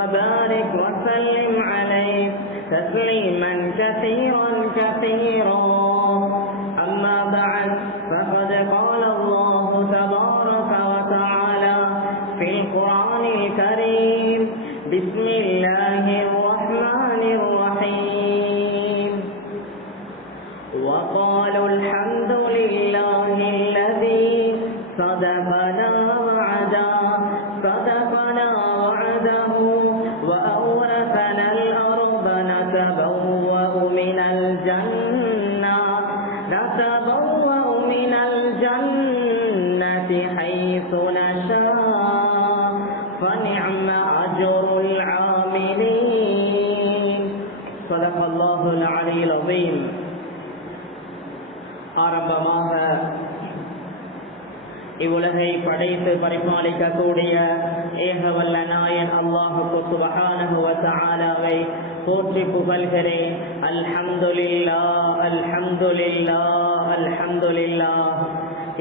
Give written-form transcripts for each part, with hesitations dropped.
وبارك وسلم عليه تسليما كثيرا كثيرا. أما بعد فقد قال الله تبارك وتعالى في القرآن الكريم: بسم الله الرحمن الرحيم. وقالوا الحمد لله الذي صدقنا وعده وأورثنا الأرض نتبوأ من الجنة حيث نشاء فنعم أجر العاملين. صدق الله العلي العظيم. ஆரம்பமாக இவ்வுலகை படைத்து பரிபாலிக்கக்கூடிய ஏகவல்ல நாயன் அல்லாஹுக்கு சுப்ஹானஹு வ தஆலாவை போற்றி புகழ்கிறேன். அல்ஹம்துலில்லாஹ் அல்ஹம்துலில்லாஹ் அல்ஹம்துலில்லாஹ்.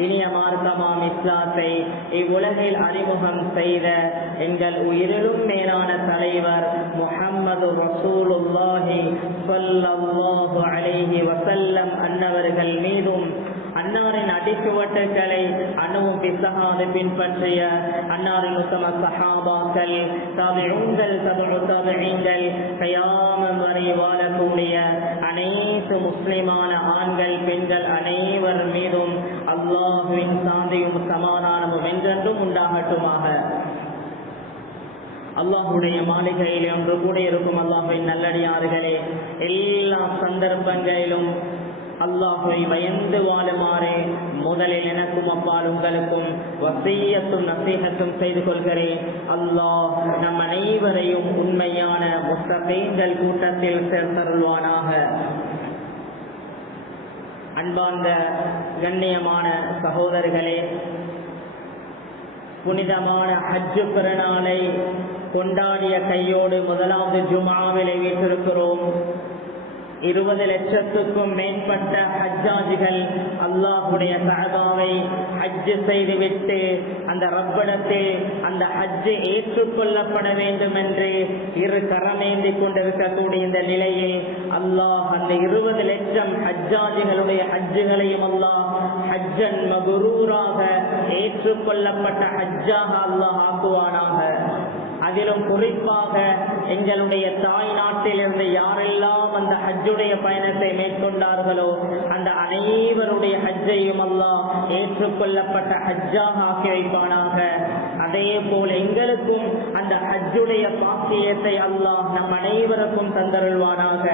இனிய மார்க்கமாம் இஸ்லாத்தை இவ்வுலகில் அறிமுகம் செய்த எங்கள் உயிரிலும் மேலான தலைவர் முஹம்மது ரசூலுல்லாஹி ஸல்லல்லாஹு அலைஹி வஸல்லம் அன்னவர்கள் மீதும், அன்னாரின் அடிச்சுவட்டுகளை அணுவும் பிசகாது பின்பற்றிய அன்னாரின் உத்தம சஹாபாக்கள், தாபிஊன்கள், தபஉ தாபிஈன்கள், கயாமத் வரை வாழக்கூடிய அனைத்து முஸ்லிமான ஆண்கள் பெண்கள் அனைவர் மீதும் அல்லாஹ்வின் சாந்தியும் சமாதானமும் என்றென்றும் உண்டாகட்டுமாக. அல்லாஹுடைய மாளிகையில் ஒன்று கூட இருக்கும் அல்லாஹ்வின் நல்லடியார்களே, எல்லா சந்தர்ப்பங்களிலும் அல்லாஹ்வை பயந்து வாழுமாறு முதலில் எனக்கும் அப்பால் உங்களுக்கும் வசியத்தும் நசீஹத்தும் செய்து கொள்கிறேன். அல்லாஹ் நம் அனைவரையும் உண்மையான முத்தகீன்கள் கூட்டத்தில் சேர்த்தருள்வானாக. அன்பார்ந்த கண்ணியமான சகோதரர்களே, புனிதமான ஹஜ் பெருநாளை கொண்டாடிய கையோடு முதலாவது ஜும்ஆவிலே வீற்றிருக்கிறோம். 20 லட்சத்துக்கும் மேற்பட்ட ஹஜ்ஜாஜிகள் அல்லாஹுடைய கஅபாவை ஹஜ் செய்துவிட்டு அந்த ரப்பிடத்தில் அந்த ஹஜ் ஏற்றுக்கொள்ளப்பட வேண்டும் என்று இரு கரமேந்தி கொண்டிருக்கக்கூடிய இந்த நிலையில் அல்லாஹ் அந்த 20 லட்சம் ஹஜ்ஜாஜிகளுடைய ஹஜ்ஜுகளையும் அல்லாஹ் ஹஜ்ஜன் மப்ரூராக ஏற்றுக்கொள்ளப்பட்ட ஹஜ்ஜாக அல்லாஹ் ஆக்குவானாக. அதிலும் குறிப்பாக எங்களுடைய தாய் நாட்டில் இருந்து யாரெல்லாம் அந்த ஹஜ்ஜுடைய பயணத்தை மேற்கொண்டார்களோ அந்த அனைவருடைய ஹஜ்ஜையும் அல்லாஹ் ஏற்றுக்கொள்ளப்பட்ட ஹஜ்ஜாக ஆக்கி வைப்பானாக. அதே போல் எங்களுக்கும் அந்த ஹஜ்ஜுடைய பாக்கியத்தை அல்லாஹ் நம் அனைவருக்கும் தந்தருள்வானாக.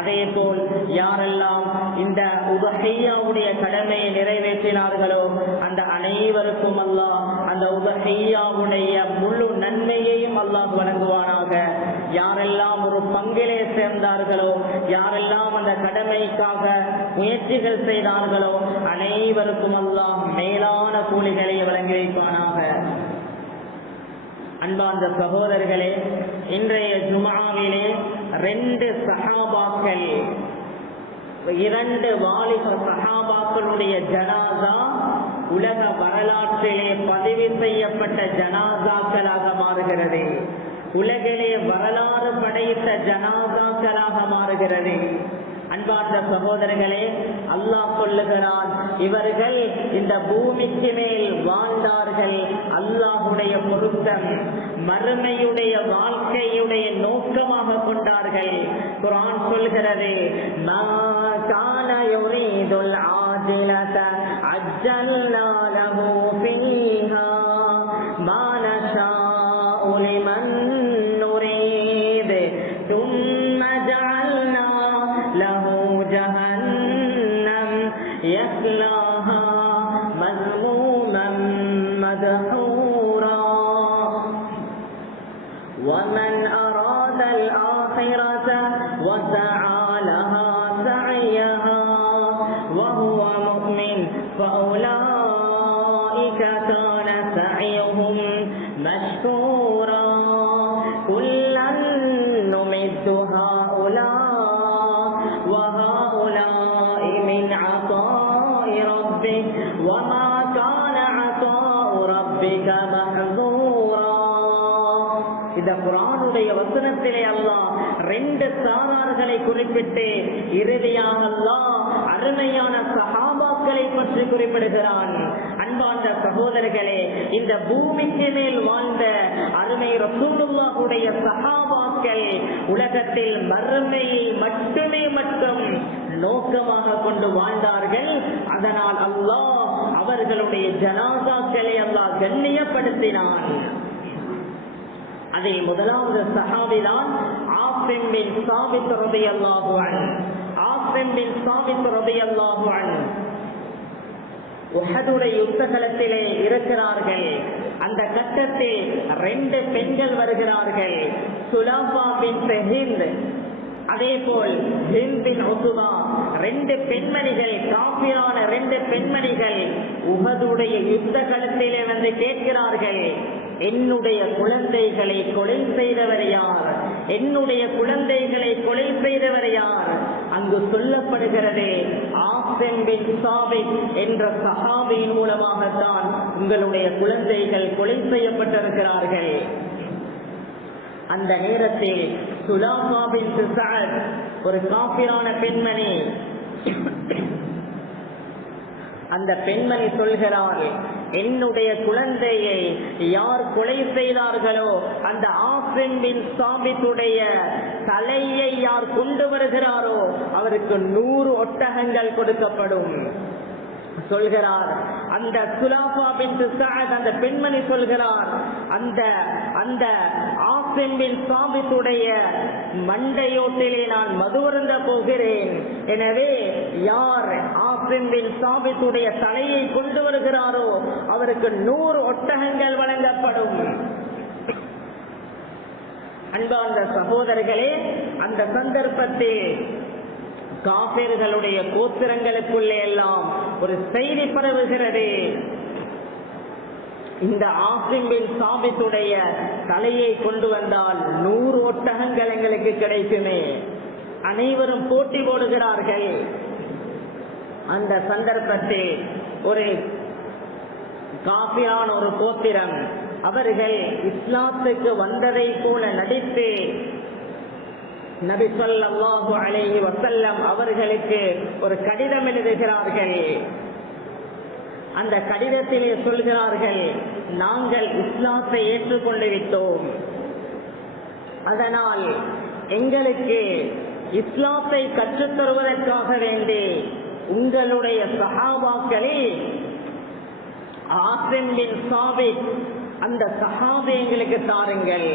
அதே போல் யாரெல்லாம் இந்த உதஹிய்யாவுடைய கடமையை நிறைவேற்றினார்களோ அந்த அனைவருக்கும் அல்லாஹ் அந்த உதஹிய்யாவுடைய முழு நன்மையையும் அல்லாஹ் வழங்குவானாக. யாரெல்லாம் ஒரு பங்கிலே சேர்ந்தார்களோ, யாரெல்லாம் அந்த கடமைக்காக முயற்சிகள் செய்தார்களோ அனைவருக்கும் அல்லாஹ் மேலான கூலிகளை வழங்கி வைப்பானாக. அன்பார்ந்த சகோதரர்களே, இன்றைய ஜும்ஆவிலே 2 சஹாபாக்கள், 2 வாலிப சஹாபாக்களுடைய ஜனாசா உலக வரலாற்றிலே பதிவு செய்யப்பட்ட ஜனாசாக்களாக மாறுகிறது. உலகிலே வரலாறு படைத்த ஜனாசாக்களாக மாறுகிறது. அன்பார்ந்த சகோதரர்களே, அல்லாஹ் சொல்லுகிறான், இவர்கள் இந்த பூமிக்கு மேல் வாழ்ந்தார்கள், அல்லாஹுடைய பொருத்தம் மறுமையுடைய வாழ்க்கையுடைய நோக்கமாக கொண்டார்கள். குர்ஆன் சொல்கிறது, மா கான யுரீதுல் ஆஜிலத அஜ்ஜல்னா லஹு ஃபீஹா மா நஷாஉ லிமன் நுரீத் ثم جعلنا له جهنم يصلاها مذموما مدحورا ومن أراد الآخرة وسعى لها سعيها وهو مؤمن فأولئك كان سعيهم مشكورا كلا نمد هؤلاء وهؤلاء من عطاء ربك وما كان عطاء ربك محظورا. இந்த குர்ஆனுடைய வசனத்திலே அல்லாஹ் 2 சாரார்களை குறிப்பிட்டு இறுதியாக அல்லாஹ் அருமையான சஹாபாக்களை பற்றி குறிப்பிடுகிறான். அன்பார்ந்த சகோதரர்களே, இந்த பூமிக்கு மேல் வாழ்ந்த அருமை ரசூலுல்லாஹுடைய சஹாபாக்கள் உலகத்தில் மறுமையை மட்டும் நோக்கமாக கொண்டு வாழ்ந்தார்கள். அதனால் அல்லாஹ் அவர்களுடைய ஜனாசாக்களை அல்லாஹ் கண்ணியப்படுத்தினான். அதில் முதலாவது சஹாபிதான் ஆசிம் பின் சாபித் ரலியல்லாஹு அன்ஹு. ஆசிம் பின் சாபித் ரலியல்லாஹு அன்ஹு உஹதுடைய யுத்தகலத்திலே இருக்கிறார்கள். அந்த கட்டத்தில் 2 பெண்கள் வருகிறார்கள். சுலாஃபா பின் ஹிந்த், அதே போல் ஹிந்த் பின் உத்பா, 2 பெண்மணிகள், காஃபிரான 2 பெண்மணிகள் உஹதுடைய யுத்த களத்திலே வந்து கேட்கிறார்கள், என்னுடைய குழந்தைகளை கொலை செய்தவர் யார்? என்னுடைய குழந்தைகளை கொலை செய்தவர் யார்? அங்கு சொல்லப்படுகிறது, ஆசிம் பின் சாபித் என்ற சஹாபியின் மூலமாகத்தான் உங்களுடைய குழந்தைகள் கொலை செய்யப்பட்டிருக்கிறார்கள். அந்த நேரத்தில் சுலாஃபா பின் சஅத், ஒரு காஃபிரான பெண்மணி, அந்த பெண்மணி சொல்கிறார், என்னுடைய குழந்தையை யார் கொலை செய்தார்களோ அந்த ஆசிம் பின் சாபித்துடைய தலையை யார் கொண்டு வருகிறாரோ அவருக்கு 100 ஒட்டகங்கள் கொடுக்கப்படும் சொல்கிறார். அந்த சுலாஃபா பின் சஅத், அந்த பெண்மணி சொல்கிறார், அந்த ஆசிம் பின் சாபித்துடைய மண்டையோட்டிலே நான் மதுவருந்த போகிறேன். எனவே யார் ஆசிம் பின் சாபித்துடைய தலையை கொண்டு வருகிறாரோ அவருக்கு 100 ஒட்டகங்கள் வழங்கப்படும். அன்பார்ந்த சகோதரர்களே, அந்த சந்தர்ப்பத்தில் காபிர்களுடைய கோத்திரங்களுக்குள்ளே எல்லாம் ஒரு செய்தி பரவுகிறது, இந்த ஆசிம் பின் சாபித்துடைய தலையை கொண்டு வந்தால் 100 ஒட்டகங்கள் எங்களுக்கு கிடைக்குமே. அனைவரும் போட்டி போடுகிறார்கள். அந்த சந்தர்ப்பத்தில் ஒரு காபிரான ஒரு கோத்திரம், அவர்கள் இஸ்லாத்துக்கு வந்ததை போல நடித்து நபி ஸல்லல்லாஹு அலைஹி வஸல்லம் அவர்களுக்கு ஒரு கடிதம் எழுதுகிறார்கள். அந்த கடிதத்திலே சொல்கிறார்கள், நாங்கள் இஸ்லாத்தை ஏற்றுக்கொண்டு விட்டோம், அதனால் எங்களுக்கு இஸ்லாத்தை கற்றுத் தருவதற்காக வேண்டி உங்களுடைய சஹாபாக்களே ஆசிம் பின் சாபித், அந்த சஹாபி எங்களுக்கு தாருங்கள்.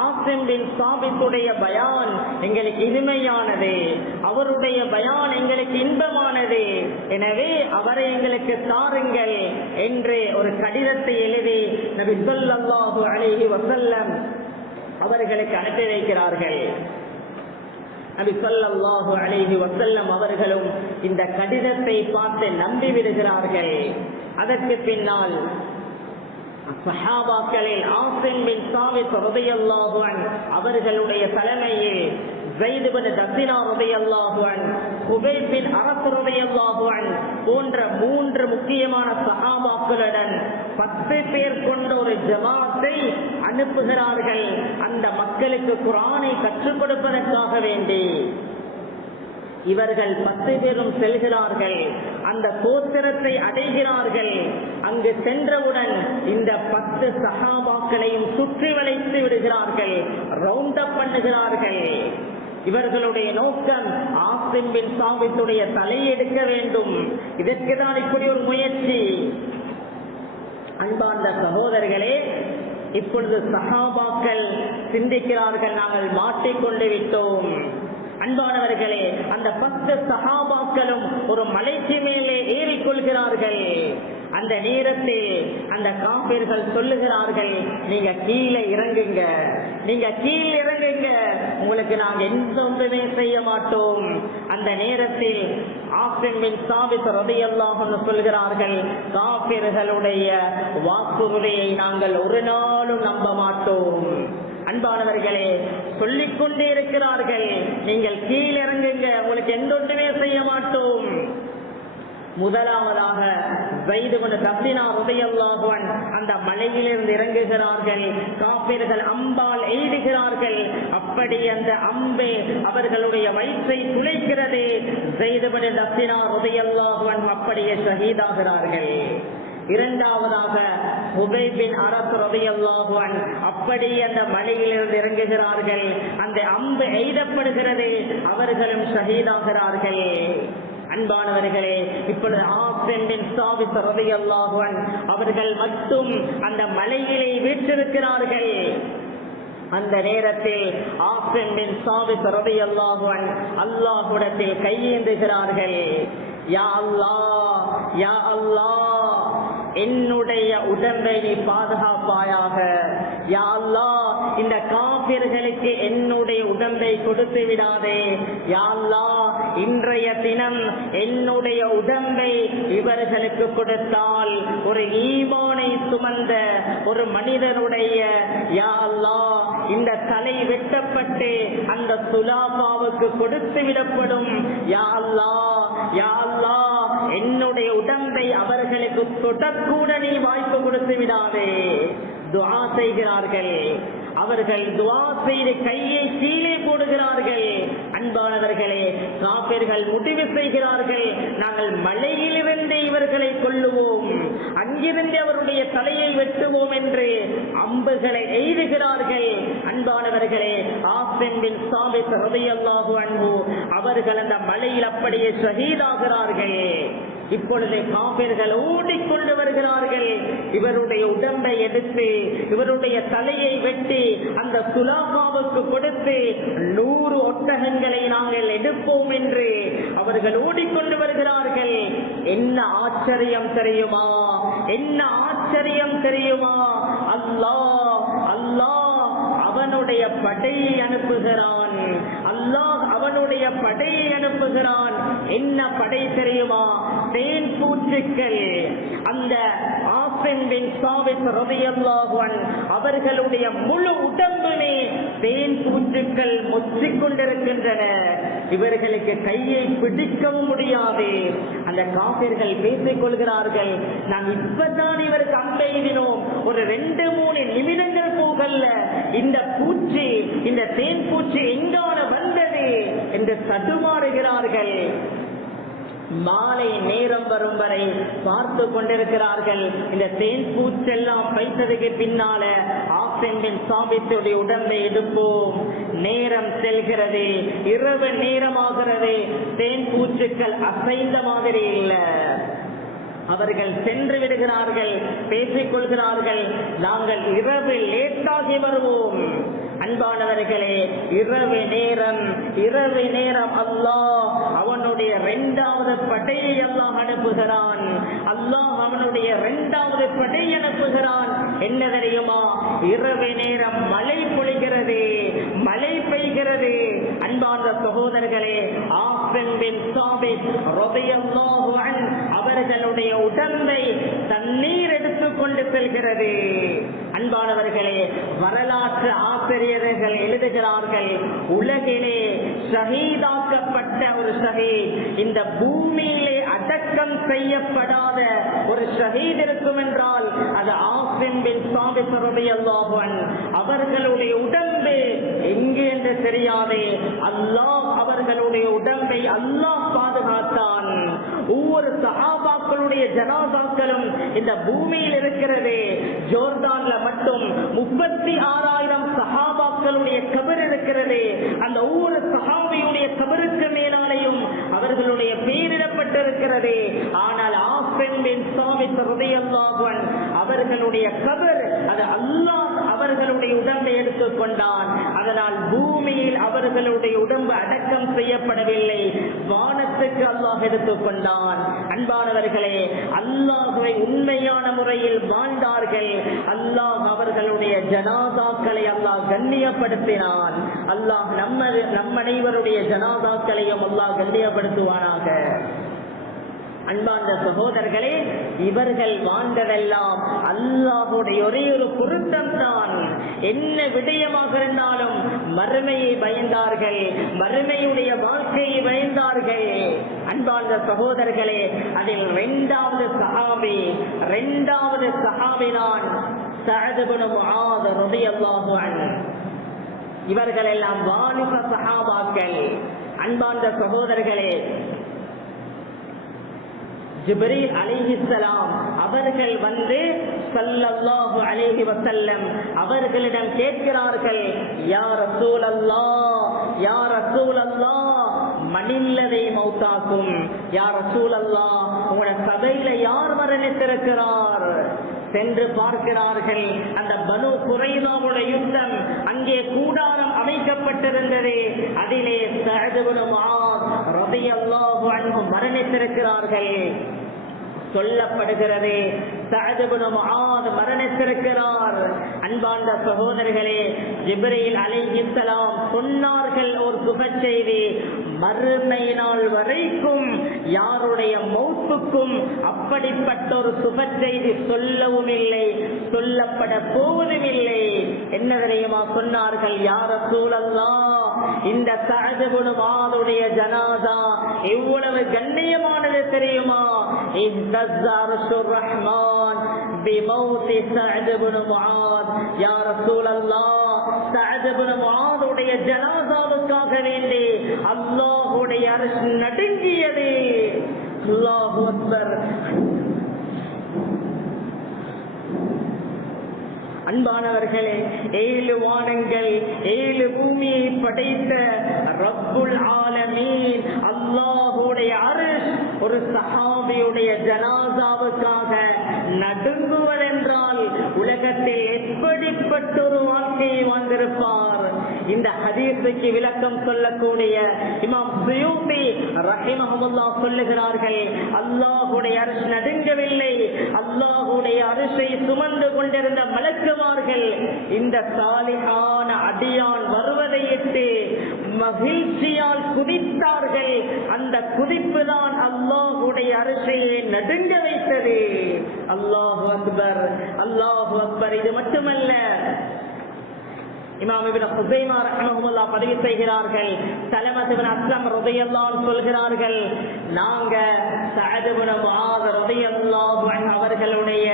ஆசிம் பின் சாபித்துடைய பயான் எங்களுக்கு இனிமையானது, அவருடைய பயான் எங்களுக்கு இன்பமானது, எனவே அவரை எங்களுக்கு தாருங்கள் என்று ஒரு கடிதத்தை எழுதி நபி ஸல்லல்லாஹு அலைஹி வஸல்லம் அவர்களுக்கு அனுப்பி வைக்கிறார்கள். நபி ஸல்லல்லாஹு அலைஹி வஸல்லம் அவர்களும் இந்த கடிதத்தை பார்த்து நம்பி விடுகிறார்கள். அதற்கு பின்னால் சஹாபாக்களில் ஆசிம் பின் சாபித் ரலியல்லாஹு அன்ஹு அவர்களுடைய தலைமையில் ஸைத் இப்னு தஸினா ரலியல்லாஹு அன்ஹு, குபைப் பின் அரஸ் ரலியல்லாஹு அன்ஹு போன்ற 3 முக்கியமான சஹாபாக்களுடன் 10 பேர் கொண்ட ஒரு ஜமாத்தை அனுப்புகிறார்கள். அந்த மக்களுக்கு குர்ஆனை கற்றுக் கொடுப்பதற்காக வேண்டி இவர்கள் 10 பேரும் செல்கிறார்கள். அந்த கோத்திரத்தை அடைகிறார்கள். அங்கு சென்றவுடன் இந்த 10 சஹாபாக்களையும் சுற்றி வளைத்து விடுகிறார்கள், ரவுண்ட் அப் பண்ணுகிறார்கள். இவர்களுடைய நோக்கம் ஆசிம் பின் சாபித்துடைய தலையை எடுக்க வேண்டும். இதற்குதான் இப்படி ஒரு முயற்சி. அன்பார்ந்த சகோதரர்களே, இப்பொழுது சஹாபாக்கள் சிந்திக்கிறார்கள், நாங்கள் மாட்டிக்கொண்டு விட்டோம். அன்பானவர்களே, அந்த 10 சஹாபாக்களும் ஒரு மலைக்கு மேலே ஏறிக்கொள்கிறார்கள். அந்த நேரத்தில் அந்த காபிர்கள் சொல்லுகிறார்கள், நீங்க கீழே இறங்குங்க, நீங்க கீழே இறங்குங்க, உங்களுக்கு நாங்கள் எந்த ஒன்றுமே செய்ய மாட்டோம். அந்த நேரத்தில் ஆசிம் பின் சாபித் ரலியல்லாஹு அன்ஹு சொல்கிறார்கள், காபிர்களுடைய வாக்குறுதியை நாங்கள் ஒரு நாளும் நம்ப மாட்டோம். அன்பானவர்களே, சொல்லிக்கொண்டே இருக்கிறார்கள், நீங்கள் கீழிறங்குங்க, உங்களுக்கு எந்த ஒன்றுமே செய்ய மாட்டோம். முதலாவதாக ஸைத் இப்னு தப்னா ரலியல்லாஹு அன்ஹு அந்த மலையிலிருந்து இறங்குகிறார்கள். காபிர்கள் அம்பால் எய்துகிறார்கள். அப்படி அந்த அம்பு அவர்களுடைய வயிற்றை துளைக்கிறது. ஸைத் இப்னு தப்னா ரலியல்லாஹு அன்ஹு அப்படியே ஷஹீதாகிறார்கள். இரண்டாவதாக ஹுபைப் பின் அரஸ் ரலியல்லாஹு அன்ஹு அப்படி அந்த மலையிலிருந்து இறங்குகிறார்கள். அந்த அம்பு எய்தப்படுகிறது. அவர்களும் ஷஹீதாகிறார்கள். அன்பானவர்களே, இப்பொழுது ஆசிம் பின் சாபித் ரலியல்லாஹு அன்ஹு அவர்கள் மட்டும் அந்த மலையிலே வீற்றிருக்கிறார்கள். அந்த நேரத்தில் ஆசிம் பின் சாபித் ரலியல்லாஹு அன்ஹு அல்லாஹ்விடத்தில் கையேந்துகிறார்கள். யா அல்லாஹ், யா அல்லாஹ், என்னுடைய உடம்பை நீ பாதுகாப்பாயாக. யா அல்லாஹ், இந்த காபிர்களுக்கு என்னுடைய உடம்பை கொடுத்து விடாதே. யா அல்லாஹ், இன்றைய தினம் என்னுடைய உடம்பை இவர்களுக்கு கொடுத்தால் ஒரு ஈமானை சுமந்த ஒரு மனிதனுடைய யா அல்லாஹ் இந்த தலை வெட்டப்பட்டு அந்த சுலாபாவுக்கு கொடுத்து விடப்படும். யா அல்லாஹ், யா அல்லாஹ், என்னுடைய உடம்பை அவர்களுக்கு தொடக்கூட நீ வாய்ப்பு கொடுத்து விடாதே. துஆ செய்கிறார்கள். அவர்கள் துஆ செய்து கையை கீழே போடுகிறார்கள். அன்பானவர்களே, காபிர்கள் முடிவு செய்கிறார்கள், நாங்கள் மலையிலிருந்து இவர்களை கொல்லுவோம், அங்கிருந்து அவருடைய தலையை வெட்டுவோம் என்று அம்புகளை எய்துகிறார்கள். அன்பானவர்களே, ஆசிம் பின் சாபித் ரலியல்லாஹு அன்ஹு அவர்கள் அந்த மலையில் அப்படியே ஷஹீதாகிறார்கள். இப்பொழுது காபிர்கள் ஓடிக்கொண்டு வருகிறார்கள். இவருடைய உடம்பை எடுத்து இவருடைய தலையை வெட்டி அந்த சுலாபாவுக்கு கொடுத்து 100 ஒட்டகங்களை நாங்கள் எடுப்போம் என்று அவர்கள் ஓடிக்கொண்டு வருகிறார்கள். என்ன ஆச்சரியம் தெரியுமா? என்ன ஆச்சரியம் தெரியுமா? அல்லாஹ், அல்லாஹ் அவனுடைய படையை அனுப்புகிறான். அல்லாஹ் அவனுடைய படையை அனுப்புகிறான். என்ன படை தெரியுமா? தேன் பூச்சிகள். அந்த ஆசிம் பின் சாபித் ரலியல்லாஹு அன்ஹு அவர்களுடைய முழு உடம்பிலே தேன் பூச்சிகள் மொச்சிக் கொண்டிருக்கின்றன. இவர்களுக்கு கையை பிடிக்கவும் முடியாது. அந்த காபிர்கள் பேசிக் கொள்கிறார்கள், நாம் இப்பதான் இவருக்கு அம்பெய்தினோம், ஒரு 2-3 நிமிடங்கள் போகல, இந்த பூச்சி, இந்த தேன் பூச்சி எங்கான வந்தது என்று தடுமாறுகிறார்கள். மாலை நேரம் வரும் வரை பார்த்து கொண்டிருக்கிறார்கள். இந்த தேன் பூச்செல்லாம் வைத்ததுக்கு பின்னால ஆசிம் பின் சாபித்துடைய உடம்பை எடுப்போம். நேரம் செல்கிறது, இரவு நேரமாகிறது. தேன் பூச்சுக்கள் அசைந்த மாதிரி இல்லை. அவர்கள் சென்று விடுகிறார்கள். பேசிக் கொள்கிறார்கள், நாங்கள் இரவு லேட்டாகி வருவோம். அன்பானவர்களே, இரவு நேரம் அல்லாஹ் அவனுடைய 2வது படையை அல்லாஹ் அனுப்புகிறான். அல்லாஹ் அவனுடைய 2வது படை அனுப்புகிறான். என்ன தெரியுமா? இரவு நேரம் மழை பொழிகிறது, மழை பெய்கிறது. அன்பான சகோதரர்களே, ஆசிம் பின் சாபித் ரலியல்லாஹு அன்ஹு அவர்களுடைய உடம்பை தண்ணீர் எடுத்துக் கொண்டு செல்கிறது. அன்பானவர்களே, வரலாற்று ஆசிரியர்கள் எழுதுகிறார்கள், உலகிலே ஷஹீதாக்கப்பட்ட ஒரு ஷஹீத், இந்த பூமியிலே அடக்கம் செய்யப்படாத ஒரு ஷஹீத் இருக்கும் என்றால் அது ஆசிம் பின் சாபித் ரலியல்லாஹு அன்ஹு. அவர்களுடைய உடம்பு எங்கு என்று தெரியாதே, அல்லாஹ் அவர்களுடைய உடம்பை அல்லாஹ் பாதுகாத்தான். ஒவ்வொரு சஹாபாக்களுடைய ஜனாசாக்களும் இந்த பூமியில் இருக்கிறது. ஜோர்டான்ல மட்டும் 36,000 சஹாபாக்களுடைய கபர் இருக்கிறது. அந்த ஒவ்வொரு சஹாபியுடைய கபருக்கு மேலாலையும் அவர்களுடைய பெயரிடப்பட்டிருக்கிறது. ஆனால் ஆசிம் பின் சாபித் ரலியல்லாஹு அன்ஹு அவர்களுடைய கபர், அது அல்லாஹ் அவர்களுடைய உடம்பை எடுத்துக் கொண்டான். அதனால் பூமியில் அவர்களுடைய உடம்பு அடக்கம் செய்யப்படவில்லை, வானத்துக்கு அல்லாஹ் எடுத்துக் கொண்டான். அன்பானவர்களே, அல்லாஹ்வை உண்மையான முறையில் வாழ்ந்தார்கள். அல்லாஹ் அவர்களுடைய ஜனாதாக்களை அல்லாஹ் கண்ணியப்படுத்தினான். அல்லாஹ் நம் அனைவருடைய ஜனாதாக்களையும் அல்லாஹ் கண்ணியப்படுத்துவானாக. அன்பார்ந்த சகோதரர்களே, இவர்கள் வாழ்ந்ததெல்லாம் அல்லாஹுடைய ஒரே ஒரு பொருத்தம் தான். என்ன விடயமாக இருந்தாலும் மறுமையை பயந்தார்கள், மறுமையுடைய வாழ்க்கையை பயந்தார்கள். அன்பார்ந்த சகோதரர்களே, அதில் இரண்டாவது சஹாபி தான் சஅத் இப்னு முஆத் ரலியல்லாஹு அன்ஹு. இவர்கள் எல்லாம் வாலிப சஹாபாக்கள். அன்பார்ந்த சகோதரர்களே, ஜிப்ரீல் அலைஹிஸ்ஸலாம் அவர்கள் வந்து ஸல்லல்லாஹு அலைஹி வஸல்லம் அவர்களிடம் கேட்கிறார்கள், யா ரசூலல்லாஹ், யா ரசூலல்லாஹ், மனில்லதை மௌத்தாக்கும். யா ரசூலல்லாஹ், உங்களுடைய சபையில யார் மரணித்திருக்கிறார்? சென்று பார்க்கிறார்கள். அந்த பனு குறைலாவுடைய யுத்தம், அங்கே கூடாரம் அமைக்கப்பட்டிருந்தது. அதிலே சஅத் இப்னு முஆத் ரலியல்லாஹு அன்ஹு மரணித்திருக்கிறார்கள். சொல்லப்படுகிறது சஅத் இப்னு முஆத் மரணித்திருக்கிறார். அன்பார்ந்த சகோதரர்களே, ஜிப்ரீல் அலைஹிஸ்ஸலாம் சொன்னார்கள் ஒரு சுப செய்தி, மறுமை நாள் வரைக்கும் யாருடைய மௌத்துக்கும் அப்படிப்பட்ட ஒரு சுப செய்தி சொல்லவும் இல்லை, சொல்லப்பட போவதும் இல்லை. என்ன தெரியுமா சொன்னார்கள்? யா ரசூலல்லாஹ், இந்த சஅத் இப்னு முஆதுடைய ஜனாஸா எவ்வளவு கண்ணியமானது தெரியுமா? இஹ்தஸ்ஸ அர்ஷுர் ரஹ்மான் பிமௌத்தி சஅத் இப்னு முஆத். யா ரசூலல்லாஹ், சஅத் இப்னு முஆதுடைய ஜனாஸாவுக்காக வேண்டி அல்லாஹ்வுடைய அர்ஷ் நடுங்கியது. அல்லாஹு அக்பர். அன்பானவர்களே, 7 வானங்கள் 7 பூமியை படைத்த ரப்புல் ஆலமீன் அல்லாஹ்வுடைய அர்ஷ் ஒரு சஹாபியுடைய ஜனாஸாவுக்காக நடுங்குவதென்றால் உலகத்தில் எப்படிப்பட்ட ஒரு வாழ்க்கையை வாழ்ந்திருப்பார்? இந்த ஹதீஸுக்கு விளக்கம் சொல்லக்கூடிய இமாம் சுயூத்தி ரஹிமஹுல்லாஹ் சொல்லுகிறார்கள், அல்லாஹ்வுடைய அர்ஷ் நடுங்கவில்லை, அல்லாஹ்வுடைய அர்ஷை சுமந்து கொண்டிருந்த மலக்குமார்கள் இந்த சாலிஹான அடியான் வருவதையிட்டு மகிழ்ச்சியால் குதித்தார்கள். அந்த குதிப்பு தான் அல்லாஹ்வுடைய அர்ஷையை நடுங்க வைத்தது. அல்லாஹு அக்பர், அல்லாஹு அக்பர். இது மட்டுமல்ல, இமாம் இப்னு ஹுஸைமா ரஹ்மஹுல்லாஹ் பதிவு செய்கிறார்கள், ஸலமத் இப்னு அஸ்லம் ரலியல்லாஹு அன்ஹு சொல்கிறார்கள், நாங்க சஅத் இப்னு முஆத் ரலியல்லாஹு அன்ஹு அவர்களுடைய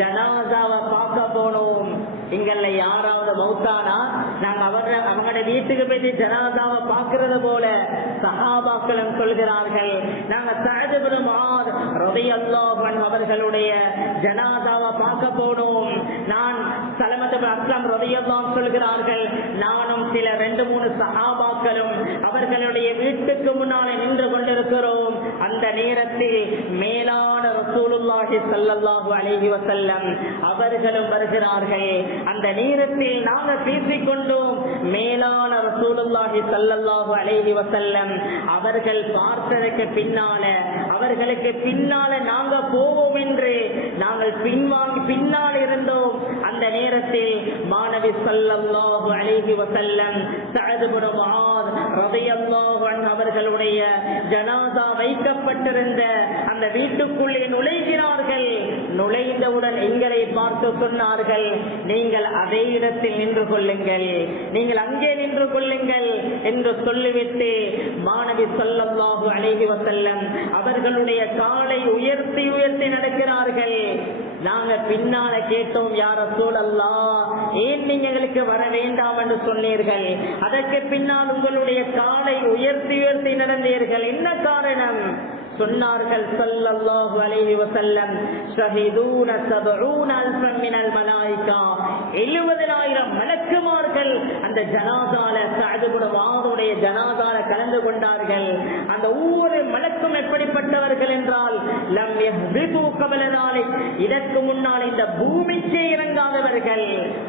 ஜனாஸாவை பார்க்க போனோம். எங்கள யாராவது மௌத்தானா நாங்க அவங்களோட வீட்டுக்கு போய் ஜனாஸாவை பார்க்கிறது போல சஹாபாக்களும் சொல்கிறார்கள், நாங்க சஅத் இப்னு முஆத் ரலியல்லாஹு அன்ஹு அவர்களுடைய ஜனாஸாவை பார்க்க போனோம். நான் ஸலமத் இப்னு அஸ்லம் ரலியல்லாஹு அன்ஹு சொல்கிறார்கள், நானும் சில 2-3 சஹாபாக்களும் அவர்களுடைய வீட்டுக்கு முன்னாலே நின்று கொண்டிருக்கிறோம். அந்த நேரத்தில் மேலான ரசூலுல்லாஹி ஸல்லல்லாஹு அலைஹி வஸல்லம் அவர்களும் வருகிறார்கள். அந்த நேரத்தில் நாங்கள் பேசிக்கொண்டோம். மேலான ரசூலுல்லாஹி ஸல்லல்லாஹு அலைஹி வஸல்லம் அவர்கள் பார்த்ததற்கு அவர்களுக்கு பின்னால நாங்க போவோம் என்று நாங்கள் பின்னால் இருந்தோம். அந்த நேரத்தில் மாணவி ஸல்லல்லாஹு அலைஹி வஸல்லம் சஅத் இப்னு முஆத் ரலியல்லாஹு அன்ஹு அவர்களுடைய ஜனாஸா வைக்கப்பட்டிருந்த அந்த வீட்டுக்குள்ளே நுழைகிறார்கள். நுழைந்தவுடன் எங்களை பார்த்து சொன்னார்கள், நீங்கள் அதே இடத்தில் நின்று கொள்ளுங்கள், நீங்கள் அங்கே நின்று கொள்ளுங்கள் என்று சொல்லிவிட்டு மாணவி ஸல்லல்லாஹு அலைஹி வஸல்லம் அவர்களுடைய காலை உயர்த்தி உயர்த்தி நடக்கிறார்கள். நாங்க பின்னால கேட்டோம், யா ரசூலல்லாஹ், ஏன் நீங்க எங்களுக்கு வர வேண்டாம் என்று சொன்னீர்கள்? அதற்கு பின்னால் உங்களுடைய காலை உயர்த்தி உயர்த்தி நடந்தீர்கள், என்ன காரணம்? சொன்னார்கள் ஸல்லல்லாஹு அலைஹி வஸல்லம், ஷஹீதூன 70 அல்ஃபன் மினல் மலாயிகா, 70,000 மலக்குமார்கள் அந்த ஜனாஸால சஅத் இப்னு முஆதுடைய ஜனாஸால கலந்து கொண்டார்கள். அந்த ஒவ்வொரு மலக்கும் எப்படிப்பட்டவர்கள் என்றால், லம் யஹ்பிது கபல ذلك, இதற்கு முன்னால் இந்த பூமிக்கு இறங்காதவர்கள்.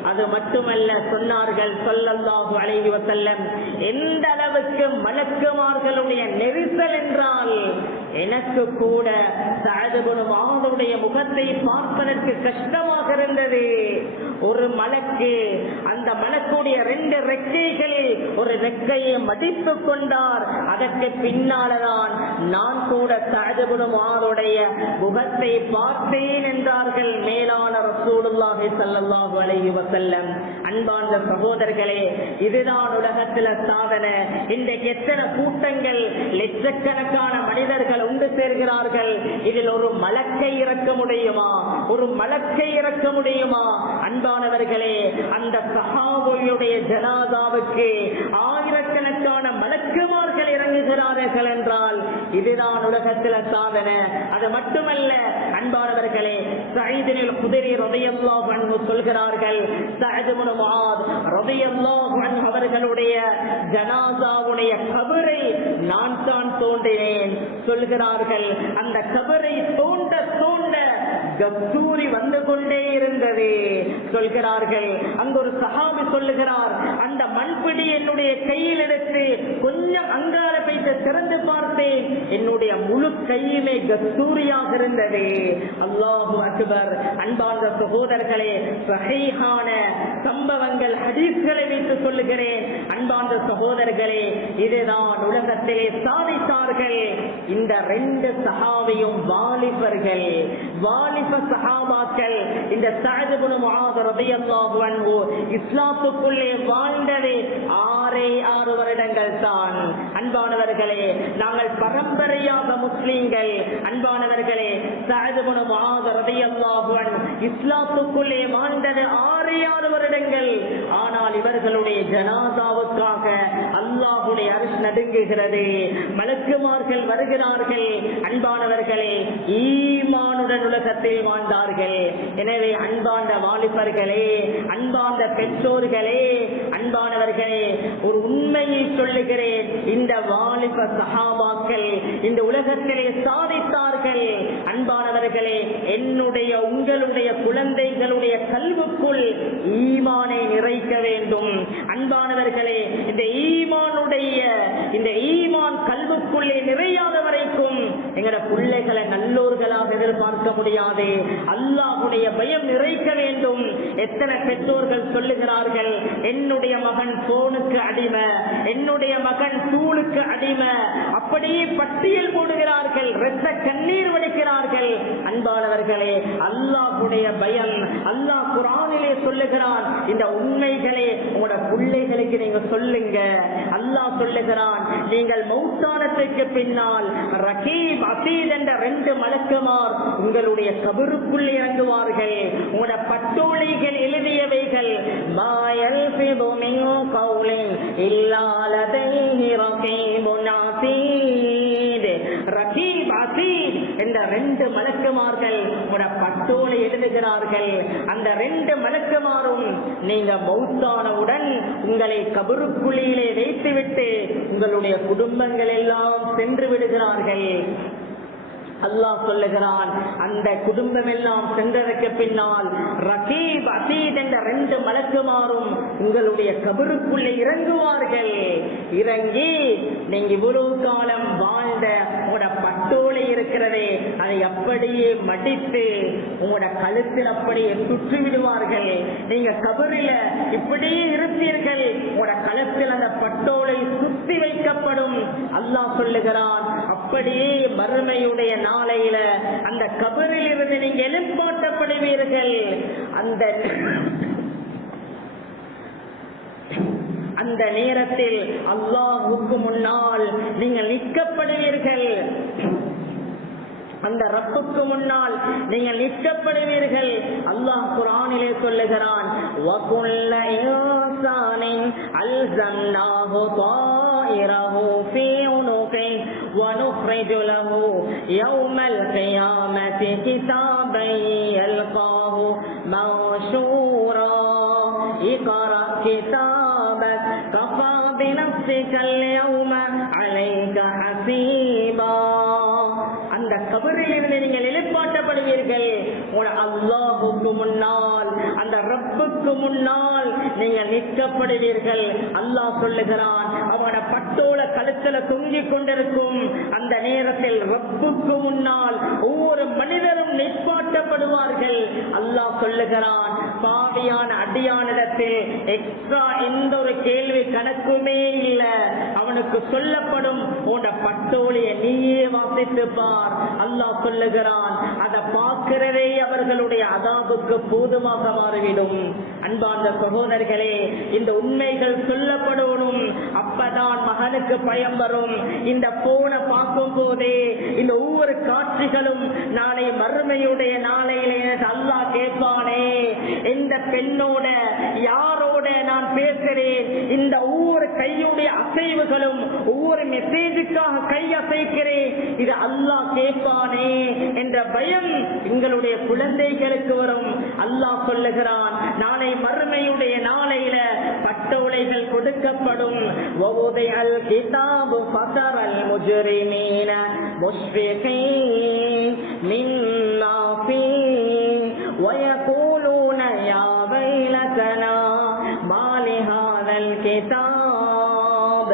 அது மட்டுமல்ல, சொன்னார்கள் ஸல்லல்லாஹு அலைஹி வஸல்லம், எந்த அளவுக்கு மலக்குமார்களுடைய நெரிசல் என்றால், எனக்கு கூட சஅத் இப்னு முஆதுடைய முகத்தை பார்ப்பதற்கு கஷ்டமாக இருந்தது. ஒரு மலக்கு, அந்த மலக்குடைய தன்னுடைய 2 ரெக்கைகளில் ஒரு ரெக்கையை மடித்துக் கொண்டார். அதற்கு பின்னால்தான் நான் கூட சஅத் இப்னு முஆதுடைய முகத்தை பார்த்தேன் என்றார்கள் மேலான ரசூலுல்லாஹி ஸல்லல்லாஹு அலைஹி வஸல்லம். அன்பார்ந்த சகோதரர்களே, இதுதான் உலகத்தில சாதனை. இன்றைக்கு எத்தனை கூட்டங்கள், லட்சக்கணக்கான மனிதர்கள் ஒன்று சேர்கிறார்கள். இதில் ஒரு மலக்கை இறக்க முடியுமா? ஒரு மலக்கை இறக்க முடியுமா? அன்பானவர்களே, அந்த சஹாபியுடைய ஜனாதாவுக்கு ஆயிரக்கணக்கான மலக்குமார்கள் இறங்குகிறார்கள் என்றால் இதுதான் உலகத்தில சாதனை. அது மட்டுமல்ல அன்பானவர்களே, சயீத் இப்னு குத்ரி ரலியல்லாஹு அன்ஹு சொல்கிறார்கள், சஅத் இப்னு முஆத் ரலியல்லாஹு அன்ஹு அவர்களுடைய ஜனாசாவுடைய கபரை நான் தான் தோண்டினேன் சொல்கிறார்கள். அந்த கபரை தோண்ட தோண்ட கஸ்தூரி வந்து கொண்டே இருந்தது சொல்கிறார்கள். அங்கு ஒரு சஹாபி சொல்லுகிறார், அந்த மண்பிடி என்னுடைய கையில் எடுத்து கொஞ்சம் அங்கால வைத்து திறந்து பார்த்தேன், என்னுடைய முழு கையுமே கஸ்தூரியாக இருந்தது. அல்லாஹு அக்பர். அன்பார்ந்த சகோதரர்களே, சஹீஹான சம்பவங்கள் ஹதீஸ்களை வைத்து சொல்லுகிறேன். அன்பார்ந்த சகோதரர்களே, இதுதான் உலகத்திலே சாதித்தார்கள். இந்த 2 சஹாபியும் வாலிபர்கள், வாலிப சஹாபாக்கள். இந்த சஅத் இப்னு முஆத் ரலியல்லாஹு அன்ஹு இஸ்லாத்துக்குள்ளே வாழ்ந்தது 6 வருடங்கள் தான். அன்பானவர்களே, நாங்கள் பரம்பரையாக முஸ்லிம்கள். அன்பானவர்களே, சஅத் இப்னு முஆத் ரலியல்லாஹு அன்ஹு இஸ்லாத்துக்குள்ளே வாழ்ந்தது 6 வருடங்கள். ஆனால் இவர்களுடைய ஜனாசாவுக்காக அல்லாஹ்வுடைய அர்ஷ் நடுங்குகிறது, மலக்குமார்கள் வருகிறார்கள். அன்பானவர்களே, ஈமானுடன் உலகத்தில் வாழ்ந்தார்கள். எனவே அன்பார்ந்த வாலிபர்களே, அன்பார்ந்த பெற்றோர்களே, அன்பானவர்களே, ஒரு உண்மையை சொல்லுகிறேன். இந்த வாலிப சஹாபாக்கள் இந்த உலகத்திலே சாதித்தார்கள். அன்பானவர்களே, என்னுடைய உங்களுடைய குழந்தைகளுடைய கல்வுக்குள் ஈமானை நிறைக்க வேண்டும். அன்பானவர்களே, இந்த ஈமான் கல்வுக்குள்ளே நிறையாத வரைக்கும் எங்கட பிள்ளைகளை நல்லோர்களாக எதிர்பார்க்க முடியாது. அல்லாஹ்வுடைய பயம் நிறைக்க வேண்டும். எத்தனை பெற்றோர்கள் சொல்லுகிறார்கள், என்னுடைய மகன் போனுக்கு அடிமை, என்னுடைய மகன் தூளுக்கு அடிமை, அப்படியே பட்டியல் போடுகிறார்கள், இரத்த கண்ணீர் வடிக்கிறார்கள். அன்பானவர்களே, அல்லாஹ்வுடைய பயம். அல்லாஹ் குர்ஆனிலே சொல்லுகிறான், இந்த உண்மைகளை உங்களோட பிள்ளைகளுக்கு நீங்க சொல்லுங்க. அல்லாஹ் சொல்லுகிறான், நீங்கள் மௌத்தானத்துக்கு பின்னால் ரகீப் அதீத் என்ற 2 மலக்குமார் உங்களுடைய கபருக்குள் இறங்குவார்கள். உங்களோட பட்டோலைகள் எழுதியவைகள் மா யல்ஃபிது மின் கௌலின் இல்லா லதைஹி ரகீபுன் அதீத். ரகீப் அதீத் என்ற 2 மலக்குமார்கள் உங்களோட பட்டோலை எழுதுகிறார்கள். அந்த 2 மலக்குமாரும் நீங்க மௌத்தானவுடன் உங்களை கபருக்குழியிலே வைத்துவிட்டு உங்களுடைய குடும்பங்கள் எல்லாம் சென்று விடுகிறார்கள். அல்லாஹ் சொல்லுகிறான், அந்த குடும்பம் எல்லாம் சென்றதற்கு பின்னால் ரகீப் அதீத் என்ற 2 மலக்குமாரும் உங்களுடைய கபருக்குள்ளே இறங்குவார்கள். இறங்கி நீங்க இவ்வளவு காலம் வாழ்ந்த உங்களோட பட்டோலை இருக்கிறதே அதை அப்படியே மடித்து உங்களோட கழுத்தில் அப்படியே சுற்றி விடுவார்கள். நீங்க கபரில இப்படியே இருப்பீர்கள், உங்களோட கழுத்தில் அந்த பட்டோலை சுத்தி வைக்கப்படும். அல்லாஹ் சொல்லுகிறான், அப்படியே மறுமையுடைய நாளையில அந்த கபரில் இருந்து நீங்க எழுப்பாட்டப்படுவீர்கள். அந்த நேரத்தில் அல்லாஹ்வுக்கு முன்னால் நீங்கள் நிற்கப்படுவீர்கள். அந்த ரப்புக்கு முன்னால் நீங்கள் நிற்கப்படுவீர்கள். அல்லாஹ் குர்ஆனிலே சொல்லுகிறான், வகுல்ல இன்சானின் அல்ஸம்னாஹு தாயிரஹு ஃபீ உனுகி வனுக்ரிஜு லஹு யௌமல் கியாமத்தி கிதாபன் யல்காஹு மன்ஷூரா இக்ரா கிதாபக் கஃபா பினஃப்ஸிகல் யௌம அலைக ஹஸீபா. அந்த கபரிலிருந்து நீங்கள் எழுப்பாட்டப்படுவீர்கள். அல்லாஹ்வுக்கு முன்னால், அந்த ரப்புக்கு முன்னால் நீங்கள் நிற்கப்படுவீர்கள். அல்லாஹ் சொல்லுகிறான், அவனோட பட்டோல கழுத்துல தொங்கிக் கொண்டிருக்கும். அந்த நேரத்தில் ரப்புக்கு முன்னால் ஒவ்வொரு மனிதரும் நிற்பாட்டப்படுவார்கள். அல்லாஹ் சொல்லுகிறான், பாவியான அடியானிடத்தில் அவனிடத்தில் எக்ஸ்ட்ரா எந்த ஒரு கேள்வி கணக்குமே இல்லை. அவனுக்கு சொல்லப்படும் உன்ட பட்டோலிய நீயே வாசித்து பார். அல்லாஹ் சொல்லுகிறான், அதை பார்க்கிறதே அவர்களுடைய அதாபுக்கு போதுமாக மாறிவிடும். அன்பார்ந்த சகோதரர்களே, இந்த உண்மைகள் சொல்லப்படணும். அப்பதான் மகனுக்கு பயம் வரும். இந்த போனை பார்க்கும் போதே இந்த ஒவ்வொரு காட்சிகளும் நாளை மறுமையுடைய நாளையிலே அல்லாஹ் கேட்பானே, இந்த பெண்ணோட யாரோட நான் பேசுகிறேன், இந்த ஒவ்வொரு கையுடைய அசைவுகளும் ஒவ்வொரு மெசேஜுக்காக கை அசைக்கிறேன், இது அல்லாஹ் கேட்பானே என்ற பயம் எங்களுடைய குழந்தைகளுக்கு வரும். அல்லாஹ் சொல்லுகிறான், நாளை மறுமையுடைய நாளையில பட்டோலைகள் கொடுக்கப்படும். வவுதிஅல் கிதாபு ஃபதரல் முஜ்ரிமீன முஷ்ஃபிகீன் மிம்மா ஃபீஹி வயகூலூன யா வைலதனா மா லிஹாதல் கிதாப்.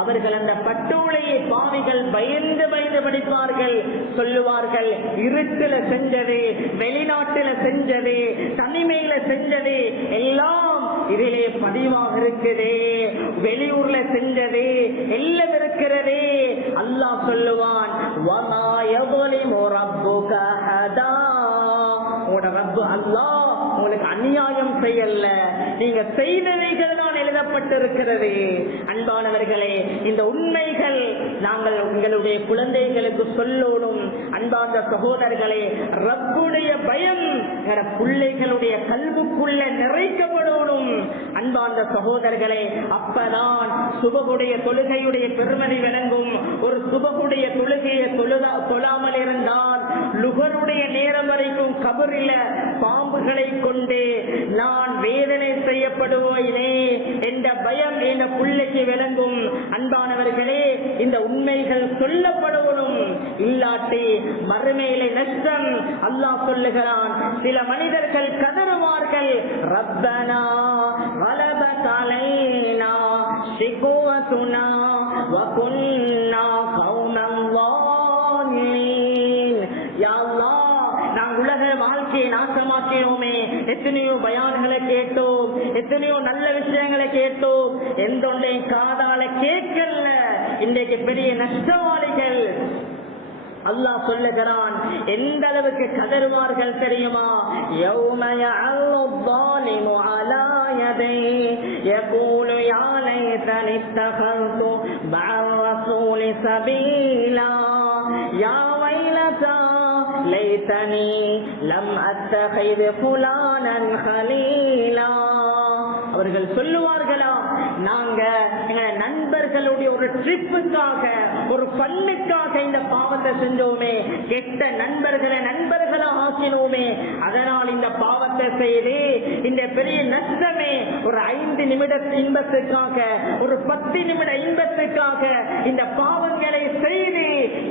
அவர்கள் அந்த பட்டோலையை பாவிகள் பயந்து பயந்து படிப்பார்கள். சொல்லுவார்கள், இருட்டுல செஞ்சது, வெளிநாட்டுல செஞ்சது, தனிமையில செஞ்சது எல்லாம் இதிலே பதிவாக இருக்குது, வெளியூர்ல செஞ்சது எல்லாம் இருக்கிறது. அல்லாஹ் சொல்லுவான், வமா யظلمு ரப்புக அஹதா. உங்களோட ரப்பு அல்லாஹ் உங்களுக்கு அநியாயம் செய்யல, நீங்க செய்தவைகள் தான் எழுதப்பட்டிருக்கிறது. அன்பானவர்களே, இந்த உண்மைகள் நாங்கள் உங்களுடைய குழந்தைகளுக்கு சொல்லணும். அன்பார்ந்த சகோதரர்களே, ரப்புடைய பயம் பிள்ளைகளுடைய கல்வுக்குள்ள நிறைக்கப்படணும். அன்பார்ந்த சகோதரர்களே, அப்பதான் சுபகுடைய தொழுகையுடைய பெருமதி விளங்கும். ஒரு சுபகுடைய தொழுகையை தொழாமல் இருந்தால் லுகருடைய நேரம் வரைக்கும் கபரில பாம்புகளை கொண்டு நான் வேதனை செய்யப்படுவோயினே என்ற பயம் என்ற பிள்ளைக்கு விளங்கும். அன்பானவர்களே, இந்த உண்மைகள் சொல்லப்படணும். இல்லாட்டி மறுமையிலே நஷ்டம். அல்லாஹ் சொல்லுகிறான், சில மனிதர்கள் கதறுவார்கள், ரப்பனா கலபத் அலைனா ஷிக்வத்துனா வ குன்னா கௌமன் ظالمين. யா அல்லாஹ், நாங்கள் உலக வாழ்க்கையை நாசமாக்கினோமே, எத்தனையோ பயான்களை கேட்டோம், எத்தனையோ நல்ல விஷயங்களை கேட்டோம், எந்த ஒன்றையும் காதால கேட்கல. இன்றைக்கு பெரிய நஷ்டவாளிகள். அல்லாஹ் சொல்லுகிறான், எந்த அளவுக்கு கதறுவார்கள் தெரியுமா? யௌம யஅல்லு ظالمُ அலா யதைஹி யகூலு யா லைதனி இத்தகல்து மஅர் ரசூலி சபீலா யா வைலதா லைதனி லம் அத்தகிது ஃபுலானன் கலீலா. அவர்கள் சொல்லுவார்களா, நாங்க எங்க நண்பர்களுடைய ஒரு ட்ரிப்புக்காக, ஒரு பண்ணுக்காக இந்த பாவத்தை செஞ்சோமே, கெட்ட நண்பர்களை நண்பர்களாக ஆக்கினோமே, அதனால் இந்த பாவத்தை செய்து இந்த பெரிய நஷ்டமே. ஒரு 5 நிமிட இன்பத்துக்காக, ஒரு 10 நிமிட இன்பத்துக்காக இந்த பாவங்களை செய்து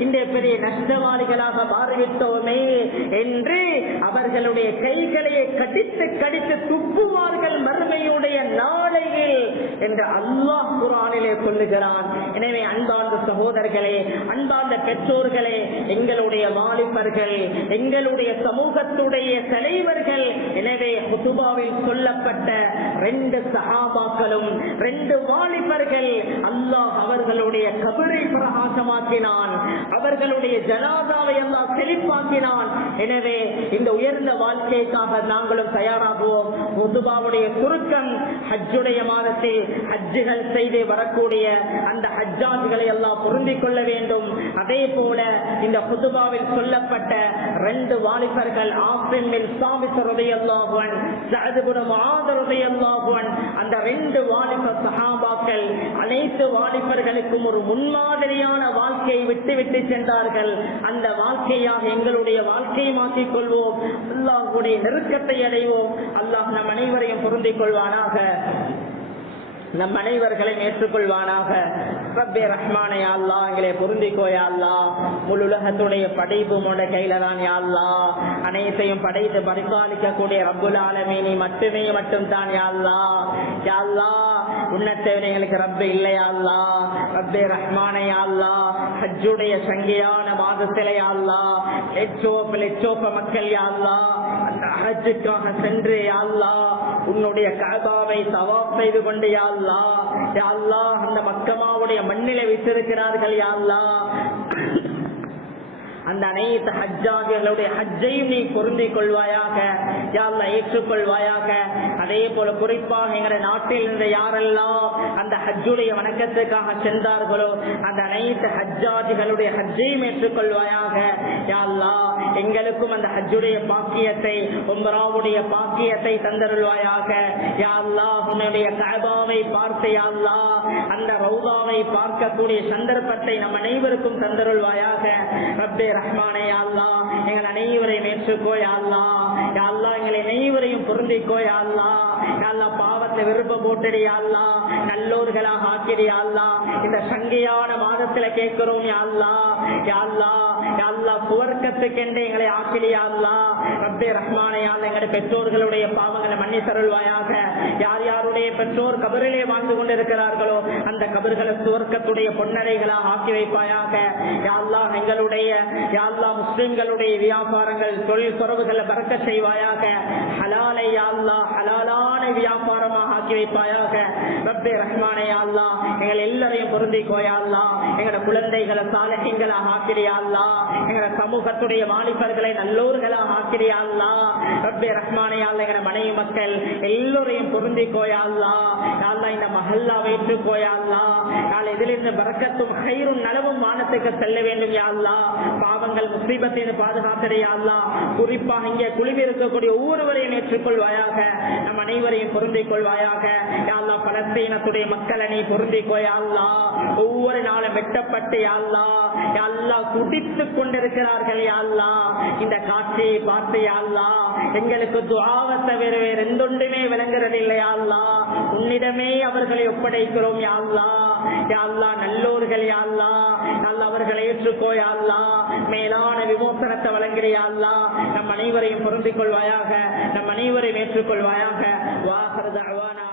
இந்த பெரிய நஷ்டவாளிகளாக மாறிவிட்டோமே என்று அவர்களுடைய கைகளையே கடித்து கடித்து துப்புவார்கள் மறுமையுடைய நாளையில் என்று அல்லாஹ் குர்ஆனிலே சொல்லுகிறான். எனவே அன்பார்ந்த சகோதரர்களே, அன்பார்ந்த பெற்றோர்களே, எங்களுடைய வாலிபர்கள், எங்களுடைய சமூகத்துடைய தலைவர்கள், எனவே குதுபாவில் சொல்லப்பட்ட 2 சஹாபாக்களும் 2 வாலிபர்கள், அல்லாஹ் அவர்களுடைய கபரை பிரகாசமாக்கினான், அவர்களுடைய ஜனாதாவை அல்லாஹ் செழிப்பாக்கினான். எனவே இந்த உயர்ந்த வாழ்க்கைக்காக நாங்களும் தயாராகுவோம். குதுபாவுடைய சுருக்கம், ஹஜ்ஜுடைய மாதத்தில் ஹஜ்ஜுகள் செய்து வரக்கூடிய அந்த ஹஜ்ஜாஜ்களை எல்லாம் பொருந்திக் கொள்ள வேண்டும். அதே போல இந்த குதுபாவில் சொல்லப்பட்ட 2 வாலிபர்கள், ஆசிம் பின் சாபித் ரலியல்லாஹு அன்ஹு, ஸஅத் இப்னு முஆத் ரலியல்லாஹு அன்ஹு, அந்த 2 வாலிப சஹாபாக்கள் அனைத்து வாலிபர்களுக்கும் ஒரு முன்மாதிரியான வாழ்க்கையை விட்டு சென்றார்கள். அந்த வாழ்க்கையாக எங்களுடைய வாழ்க்கையை மாற்றிக் கொள்வோம். அல்லாஹ்வுடைய நெருக்கத்தை அடைவோம். அல்லாஹ் நம் அனைவரையும் பொருந்திக் கொள்வானாக, நம் அனைவர்களையும் ஏற்றுக்கொள்வானாக. ரப்பே ரஹ்மானே, யா அல்லாஹ் எங்களை பொருந்திக்கோ யா அல்லாஹ். முழு உலகத்துடைய படைப்பு உன்னுடைய கையில தான் யா அல்லாஹ். அனைத்தையும் படைத்து பரிபாலிக்கக்கூடிய ரப்புல் ஆலமீன் நீ மட்டும் தான் யா அல்லாஹ். யா அல்லாஹ், உன்னத்தை எங்களுக்கு ரப்பே இல்லையா அல்லாஹ். ரப்பே ரஹ்மானே யா அல்லாஹ், ஹஜ்ஜுடைய சங்கையான மாதத்திலே யா அல்லாஹ் லட்சோப்ப மக்கள் யா அல்லாஹ் அந்த ஹஜ்ஜுக்காக சென்று யா அல்லாஹ் உன்னுடைய கஅபாவை தவாப் செய்து கொண்டு யா அல்லாஹ் அந்த மக்கமாவுடைய மண்ணிலே விட்டிருக்கிறார்கள் யா அல்லாஹ் அந்த அனைத்து ஹஜ்ஜாஜிகளுடைய ஹஜ்ஜையும் நீ பொருந்திக் கொள்வாயாக யா அல்லாஹ் ஏற்றுக்கொள்வாயாக. அதே போல குறிப்பாக எங்களுடைய நாட்டில் இருந்த யாரெல்லாம் அந்த ஹஜ்ஜுடைய வணக்கத்துக்காக சென்றார்களோ அந்த அனைத்து ஹஜ்ஜாஜிகளுடைய ஹஜ்ஜையும் ஏற்றுக்கொள்வாயாக யா அல்லாஹ். எங்களுக்கும் அந்த ஹஜ்ஜுடைய பாக்கியத்தை உம்ராவுடைய பாக்கியத்தை தந்தருள்வாயாக யா அல்லாஹ். உன்னுடைய கஅபாவை பார்த்து யா அல்லாஹ் அந்த ரௌதாவை பார்க்கக்கூடிய சந்தர்ப்பத்தை நம் அனைவருக்கும் தந்தருள்வாயாக. ரப்பே ரஹ்மானே யா அல்லாஹ் எங்கள் அனைவரையும் ஏற்றுக்கோ யா அல்லாஹ். யா அல்லாஹ் எங்களை அனைவரையும் பொருந்திக்கோ யா அல்லாஹ். யா அல்லாஹ் பாவத்தை விருப்பம் போட்டுடு யா அல்லாஹ். நல்லோர்களாக ஆக்கிடு யா அல்லாஹ். இந்த சங்கையான மாதத்துல கேட்கிறோம் யா அல்லாஹ். யா அல்லாஹ் யா அல்லாஹ் சுவர்க்கத்துக்கென்று எங்களை ஆக்கிடு யா அல்லாஹ். ரப்பே ரஹ்மானே யா அல்லாஹ் எங்களுடைய பெற்றோர்களுடைய பாவங்களை மன்னித்தருள்வாயாக. யார் யாருடைய பெற்றோர் கபரிலே வாழ்ந்து கொண்டிருக்கிறார்களோ அந்த கபர்களை சுவர்க்கத்துடைய பொன்னரைகளாக ஆக்கி வைப்பாயாக. யா அல்லாஹ் எங்களுடைய யா அல்லாஹ் முஸ்லிம்களுடைய வியாபாரங்கள் தொழில் துறவுகளை பறக்கச் செய்வாயாக. ஹலாலை யா அல்லாஹ் ஹலாலான வியாபாரமாக ஆக்கி வைப்பாயாக. ரப்பே ரஹ்மானே யா அல்லாஹ் எங்கள் எல்லாரையும் பொருந்திக்கோ யா அல்லாஹ். எங்களுடைய குழந்தைகளை சாலிஹீன்களாக ஆக்கிடு யா அல்லாஹ். எங்களுடைய சமூகத்துடைய வாலிபர்களை நல்லோர்களாக ஆக்கிடு யா அல்லாஹ். ரப்பே ரஹ்மானே யா அல்லாஹ் எங்களுடைய மனைவி மக்கள் எல்லோரையும் பொருந்திக்கோ யா அல்லாஹ். யா அல்லாஹ் இந்த மஹல்லாவை ஏற்றுக்கோ யா அல்லாஹ். இதிலிருந்து பரக்கத்தும் கைரும் நலவும் வானத்துக்கு செல்ல வேண்டும் யா அல்லாஹ். பாவங்கள் முஸ்லிபத்தை பாதுகாத்திட யா அல்லாஹ். குறிப்பாக இங்கே குழுவி இருக்கக்கூடிய ஒவ்வொருவரையும் ஏற்றுக்கொள்வாயாக. நம் அனைவரையும் பொருந்திக் கொள்வாயாக யா அல்லாஹ். பலஸ்தீனத்துடைய மக்களை நீ பொருந்திக்கோ யா அல்லாஹ். ஒவ்வொரு நாளும் வெட்டப்பட்டு யா அல்லாஹ் யா அல்லாஹ் துடித்துக் கொண்டிருக்கிறார்கள் யா அல்லாஹ். இந்த காட்சியை பார்த்து யா அல்லாஹ் எங்களுக்கு துஆவை தவிர வேறு எந்தொன்றுமே விளங்குறது இல்லை யா அல்லாஹ். உன்னிடமே அவர்களை ஒப்படைக்கிறோம் யா அல்லாஹ். யா அல்லாஹ் நல்லோர்கள் யா அல்லாஹ். அவர்களை ஏற்றுக்கோ யா அல்லாஹ். மேலான விமோசனத்தை வழங்குகிற யா அல்லாஹ். நம் அனைவரையும் பொருந்திக் கொள்வாயாக. நம் அனைவரையும் ஏற்றுக்கொள்வாயாக. வாஹிரு தஅவானா